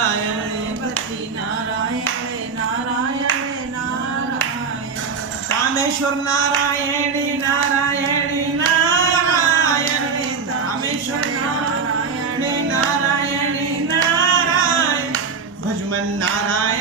भक्ति नारायण नारायण नारायण कामेश्वर नारायणी नारायणी नारायणी कामेश्वर नारायणी नारायणी नारायण भजमन नारायण